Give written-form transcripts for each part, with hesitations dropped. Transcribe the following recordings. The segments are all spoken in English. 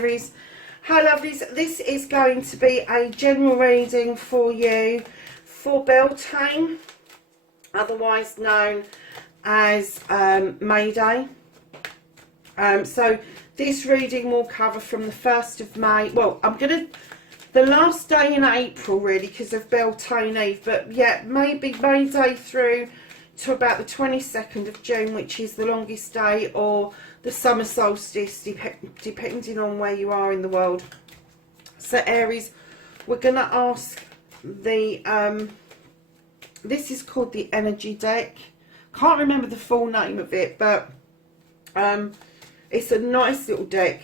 Aries. Hi lovelies, this is going to be a general reading for you for Beltane, otherwise known as May Day. So this reading will cover from the 1st of May. Well, the last day in April really, because of Beltane Eve, but yeah, maybe May Day through to about the 22nd of June, which is the longest day, or the summer solstice, depending on where you are in the world. So Aries, we're going to ask the, this is called the energy deck. Can't remember the full name of it, but it's a nice little deck,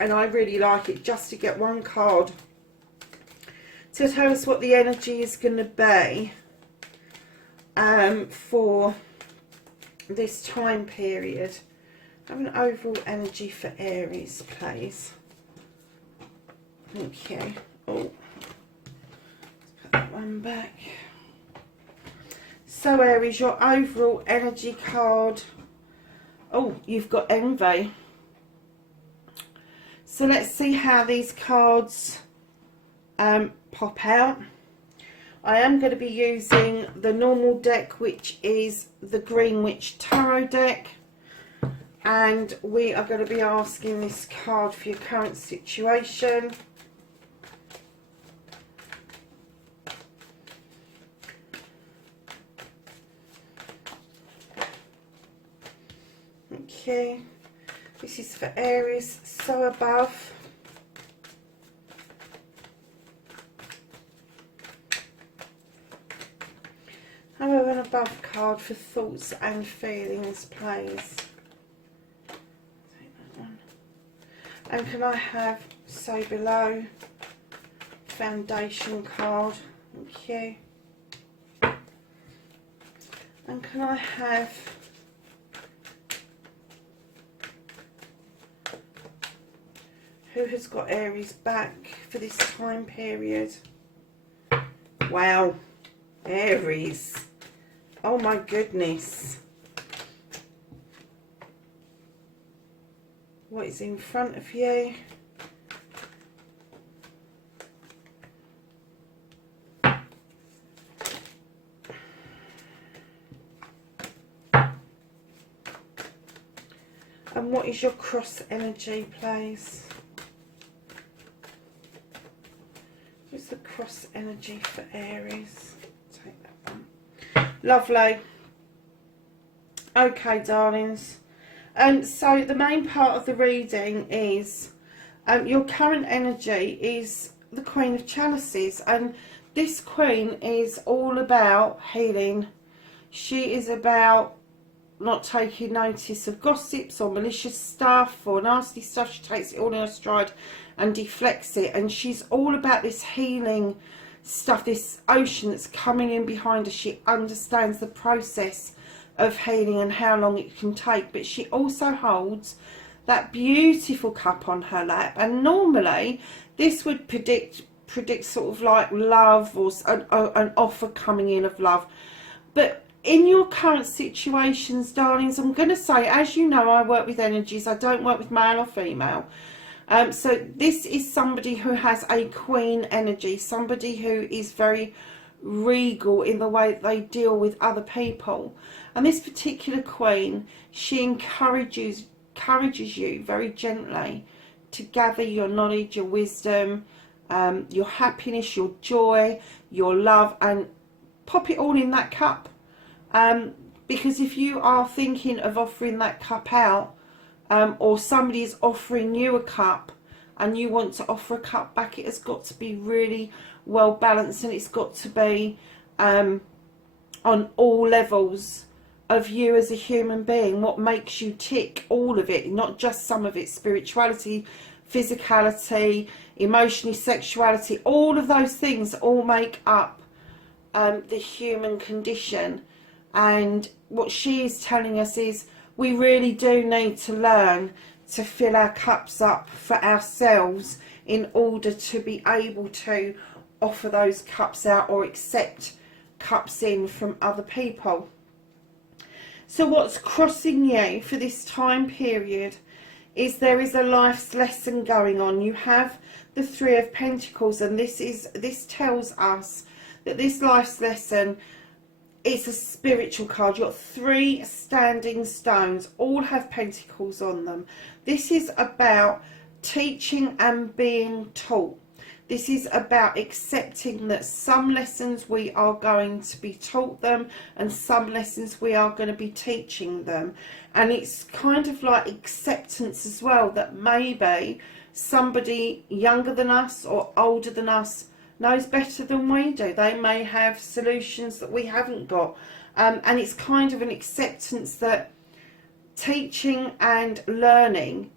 and I really like it, just to get one card to tell us what the energy is going to be for this time period. Have an overall energy for Aries, please. Thank you. Oh, let's put that one back. So Aries, your overall energy card. Oh, you've got envy. So let's see how these cards pop out. I am going to be using the normal deck, which is the Green Witch Tarot deck. And we are going to be asking this card for your current situation. Okay, this is for Aries, so above. Have an above card for thoughts and feelings, please. And can I have so below foundation card? Thank you. And can I have who has got Aries back for this time period? Wow, Aries. Oh my goodness. What is in front of you? And what is your cross energy, please? What's the cross energy for Aries? Take that one. Lovely. Okay, darlings. So the main part of the reading is your current energy is the Queen of Chalices, and this Queen is all about healing. She is about not taking notice of gossips or malicious stuff or nasty stuff. She takes it all in her stride and deflects it, and she's all about this healing stuff, this ocean that's coming in behind her. She understands the process of healing and how long it can take, but she also holds that beautiful cup on her lap, and normally this would predict sort of like love or an offer coming in of love. But in your current situations, darlings, I'm going to say, as you know, I work with energies. I don't work with male or female. So this is somebody who has a queen energy, somebody who is very regal in the way that they deal with other people. And this particular queen, she encourages you very gently to gather your knowledge, your wisdom, your happiness, your joy, your love, and pop it all in that cup. Because if you are thinking of offering that cup out, or somebody is offering you a cup and you want to offer a cup back, it has got to be really well balanced, and it's got to be on all levels of you as a human being. What makes you tick, all of it, not just some of it. Spirituality, physicality, emotionally, sexuality, all of those things all make up the human condition. And what she is telling us is we really do need to learn to fill our cups up for ourselves in order to be able to offer those cups out or accept cups in from other people. So what's crossing you for this time period is there is a life's lesson going on. You have the Three of Pentacles, and this tells us that this life's lesson, it's a spiritual card. You've got 3 standing stones, all have pentacles on them. This is about teaching and being taught. This is about accepting that some lessons we are going to be taught them, and some lessons we are going to be teaching them. And it's kind of like acceptance as well, that maybe somebody younger than us or older than us knows better than we do. They may have solutions that we haven't got. And it's kind of an acceptance that teaching and learning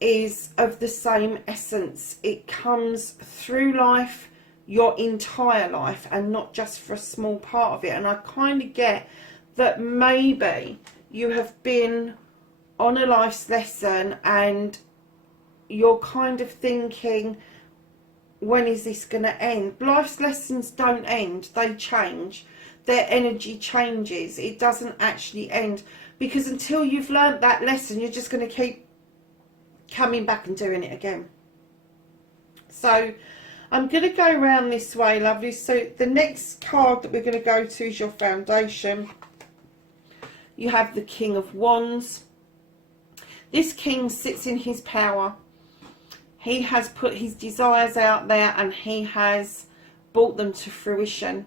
is of the same essence. It comes through life, your entire life, and not just for a small part of it. And I kind of get that maybe you have been on a life's lesson and you're kind of thinking, when is this going to end? Life's lessons don't end, they change. Their energy changes. It doesn't actually end, because until you've learnt that lesson, you're just going to keep coming back and doing it again. So I'm going to go around this way, lovely. So the next card that we're going to go to is your foundation. You have the King of Wands. This king sits in his power. He has put his desires out there and he has brought them to fruition.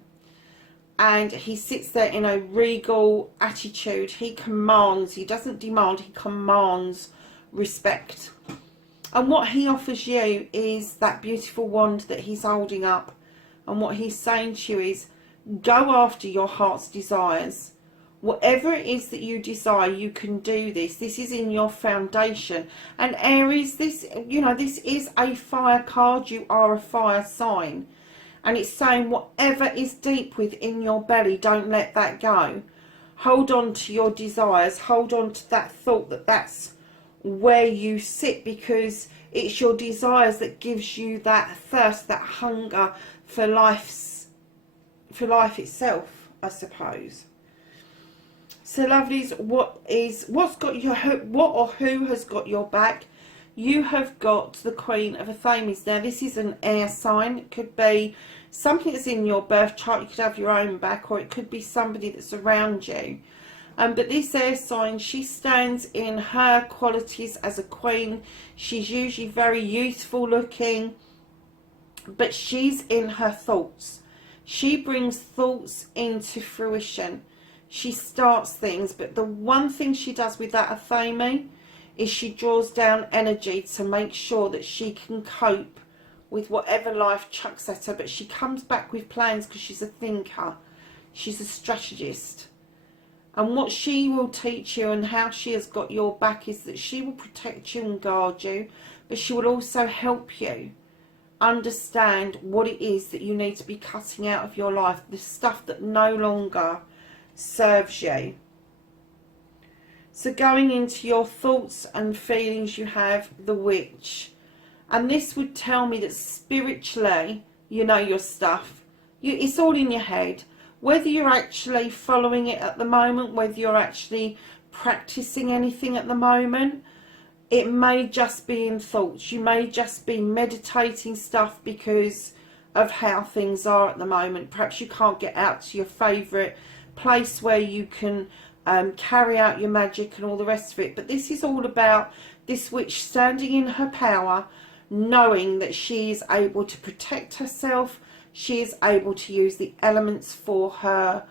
And he sits there in a regal attitude. He commands. He doesn't demand. He commands respect. And what he offers you is that beautiful wand that he's holding up. And what he's saying to you is, go after your heart's desires. Whatever it is that you desire, you can do this. This is in your foundation. And Aries, this, you know, this is a fire card. You are a fire sign. And it's saying whatever is deep within your belly, don't let that go. Hold on to your desires. Hold on to that thought that that's where you sit, because it's your desires that gives you that thirst, that hunger for life itself, I suppose. So lovelies, what's got your, what or who has got your back? You have got the Queen of Athames. Now this is an air sign. It could be something that's in your birth chart. You could have your own back, or it could be somebody that's around you. But this air sign, she stands in her qualities as a queen. She's usually very youthful looking, but she's in her thoughts. She brings thoughts into fruition. She starts things, but the one thing she does with that Athame is she draws down energy to make sure that she can cope with whatever life chucks at her. But she comes back with plans because she's a thinker. She's a strategist. And what she will teach you and how she has got your back is that she will protect you and guard you, but she will also help you understand what it is that you need to be cutting out of your life, the stuff that no longer serves you. So going into your thoughts and feelings, you have the Witch. And this would tell me that spiritually, you know your stuff. It's all in your head. Whether you're actually following it at the moment, whether you're actually practicing anything at the moment, it may just be in thoughts. You may just be meditating stuff because of how things are at the moment. Perhaps you can't get out to your favourite place where you can carry out your magic and all the rest of it. But this is all about this witch standing in her power, knowing that she is able to protect herself. She is able to use the elements for her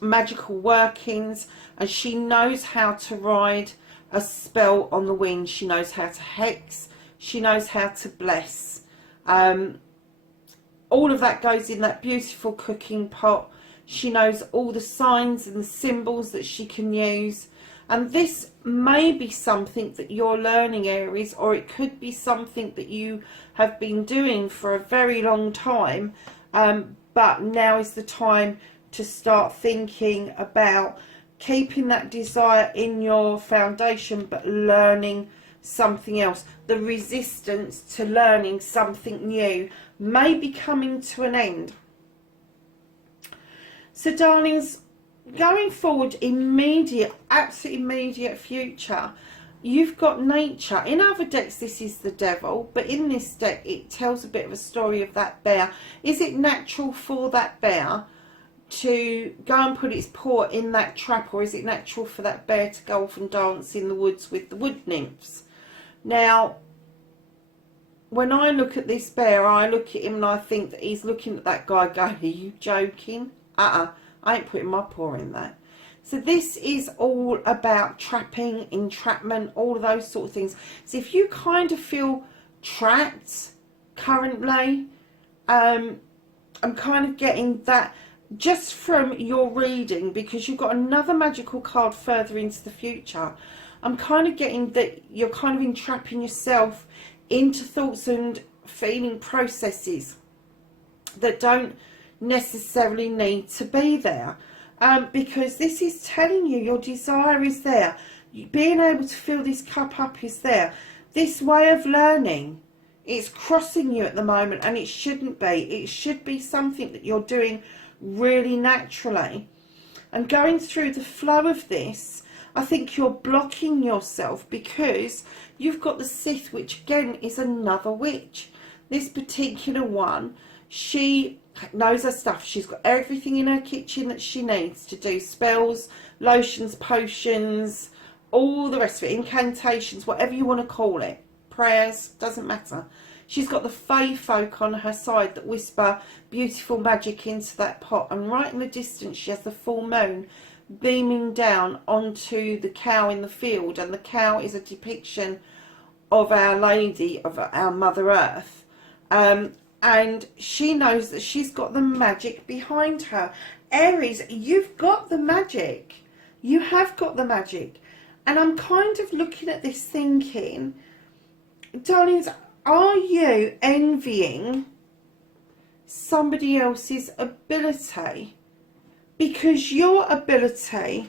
magical workings, and she knows how to ride a spell on the wind. She knows how to hex. She knows how to bless. All of that goes in that beautiful cooking pot. She knows all the signs and the symbols that she can use. And this may be something that you're learning, Aries, or it could be something that you have been doing for a very long time. But now is the time to start thinking about keeping that desire in your foundation, but learning something else. The resistance to learning something new may be coming to an end. So darlings, going forward, immediate, absolute immediate future, you've got nature. In other decks this is the devil, but in this deck it tells a bit of a story of that bear. Is it natural for that bear to go and put its paw in that trap, or is it natural for that bear to go off and dance in the woods with the wood nymphs? Now, when I look at this bear, I look at him and I think that he's looking at that guy going, are you joking? I ain't putting my paw in that. So this is all about trapping, entrapment, all of those sort of things. So if you kind of feel trapped currently, I'm kind of getting that just from your reading, because you've got another magical card further into the future. I'm kind of getting that you're kind of entrapping yourself into thoughts and feeling processes that don't necessarily need to be there. Because this is telling you your desire is there. Being able to fill this cup up is there. This way of learning, it's crossing you at the moment, and it shouldn't be. It should be something that you're doing really naturally. And going through the flow of this, I think you're blocking yourself because you've got the Sith, which again is another witch. This particular one, she knows her stuff. She's got everything in her kitchen that she needs to do spells, lotions, potions, all the rest of it, incantations, whatever you want to call it, prayers, doesn't matter. She's got the fae folk on her side that whisper beautiful magic into that pot, and right in the distance she has the full moon beaming down onto the cow in the field, and the cow is a depiction of Our Lady, of our Mother Earth. And she knows that she's got the magic behind her. Aries, you've got the magic. You have got the magic. And I'm kind of looking at this thinking, darlings, are you envying somebody else's ability? Because your ability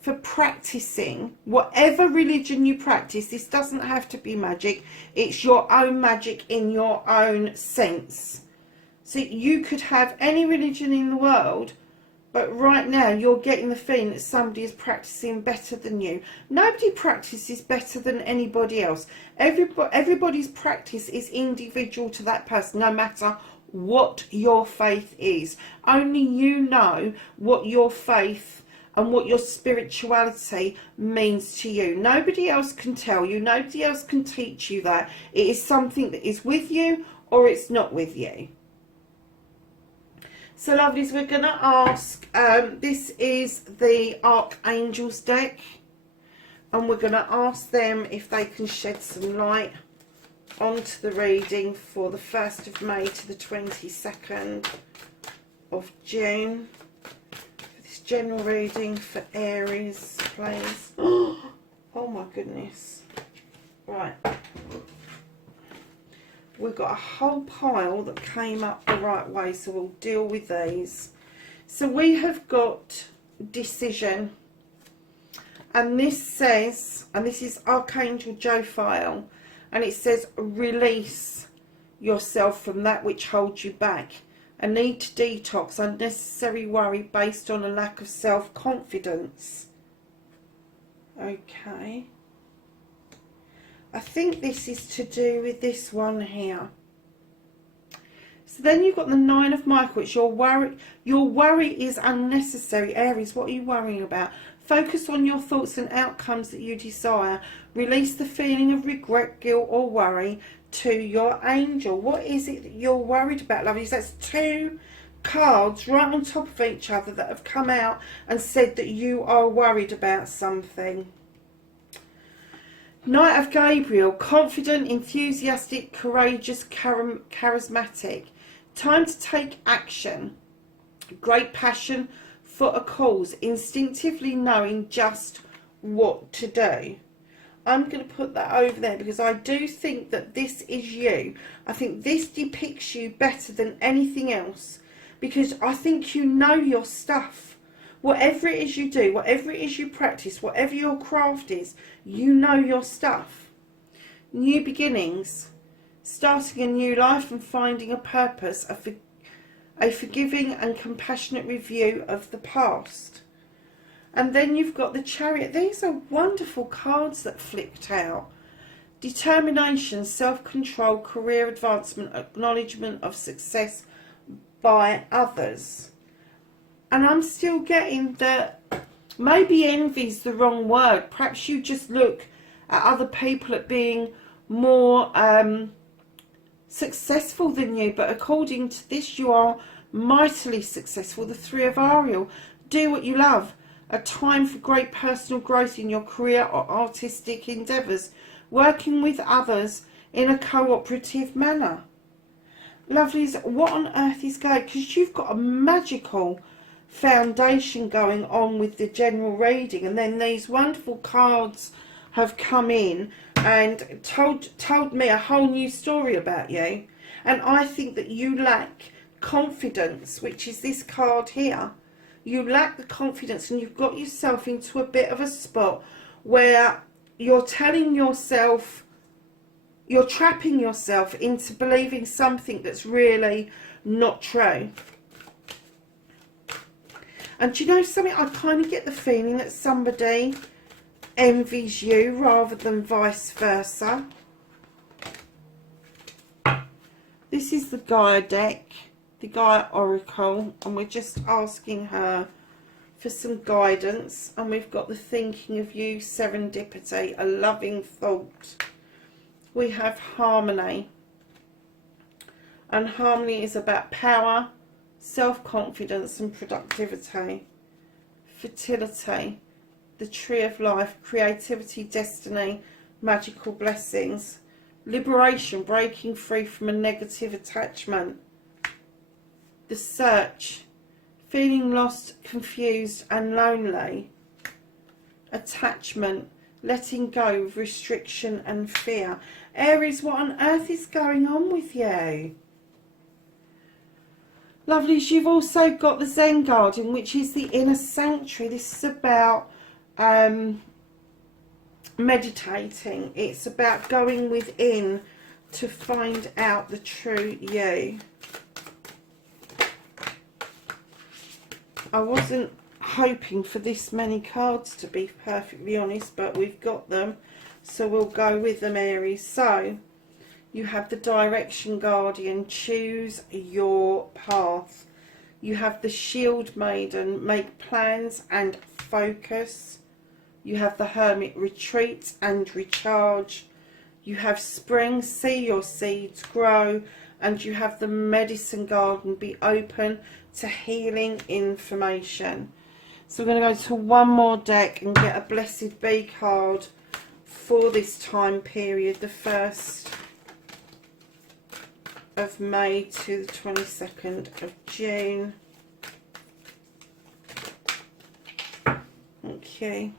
for practicing whatever religion you practice, this doesn't have to be magic, it's your own magic in your own sense. So you could have any religion in the world, but right now you're getting the feeling that somebody is practicing better than you. Nobody practices better than anybody else. Everybody's practice is individual to that person, no matter what your faith is. Only you know what your faith and what your spirituality means to you. Nobody else can tell you, nobody else can teach you that. It is something that is with you or it's not with you. So lovelies, we're going to ask, this is the Archangels deck, and we're going to ask them if they can shed some light onto the reading for the 1st of May to the 22nd of June. General reading for Aries, please. Oh my goodness. Right. We've got a whole pile that came up the right way, so we'll deal with these. So we have got decision. And this says, and this is Archangel Jophiel, and it says release yourself from that which holds you back. A need to detox unnecessary worry based on a lack of self-confidence. Okay. I think this is to do with this one here. So then you've got the 9 of Michael. It's your worry. Your worry is unnecessary. Aries, what are you worrying about? Focus on your thoughts and outcomes that you desire. Release the feeling of regret, guilt or worry to your angel. What is it that you're worried about, lovelies? That's 2 cards right on top of each other that have come out and said that you are worried about something. Knight of Gabriel, confident, enthusiastic, courageous, charismatic. Time to take action. Great passion for a cause, instinctively knowing just what to do. I'm going to put that over there because I do think that this is you. I think this depicts you better than anything else, because I think you know your stuff. Whatever it is you do, whatever it is you practice, whatever your craft is, you know your stuff. New beginnings, starting a new life and finding a purpose, a forgiving and compassionate review of the past. And then you've got the Chariot. These are wonderful cards that flipped out. Determination, self-control, career advancement, acknowledgement of success by others. And I'm still getting that maybe envy's the wrong word. Perhaps you just look at other people at being more successful than you. But according to this, you are mightily successful. The Three of Ariel. Do what you love. A time for great personal growth in your career or artistic endeavours. Working with others in a cooperative manner. Lovelies, what on earth is going? Because you've got a magical foundation going on with the general reading, and then these wonderful cards have come in and told me a whole new story about you. And I think that you lack confidence, which is this card here. You lack the confidence, and you've got yourself into a bit of a spot where you're telling yourself, you're trapping yourself into believing something that's really not true. And do you know something? I kind of get the feeling that somebody envies you rather than vice versa. This is the Gaia deck, the Gaia Oracle, and we're just asking her for some guidance. And we've got the thinking of you, serendipity, a loving thought. We have harmony, and harmony is about power, self-confidence and productivity. Fertility, the Tree of Life, creativity, destiny, magical blessings. Liberation, breaking free from a negative attachment. The Search, feeling lost, confused and lonely. Attachment, letting go of restriction and fear. Aries, what on earth is going on with you? Lovelies, you've also got the Zen Garden, which is the inner sanctuary. This is about meditating. It's about going within to find out the true you. I wasn't hoping for this many cards, to be perfectly honest, but we've got them, so we'll go with them, Aries. So you have the Direction Guardian, choose your path. You have the Shield Maiden, make plans and focus. You have the Hermit, retreat and recharge. You have Spring, see your seeds grow. And you have the Medicine Garden, be open to healing information. So we're going to go to one more deck and get a Blessed Bee card for this time period, the 1st of May to the 22nd of June. Okay.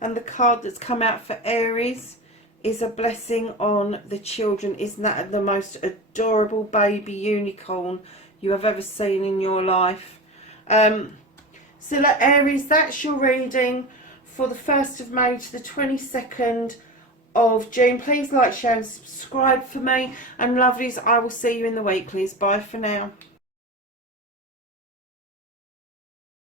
And the card that's come out for Aries is a blessing on the children. Isn't that the most adorable baby unicorn you have ever seen in your life? So Aries, that's your reading for the 1st of May to the 22nd of June. Please like, share and subscribe for me. And lovelies, I will see you in the weeklies. Bye for now.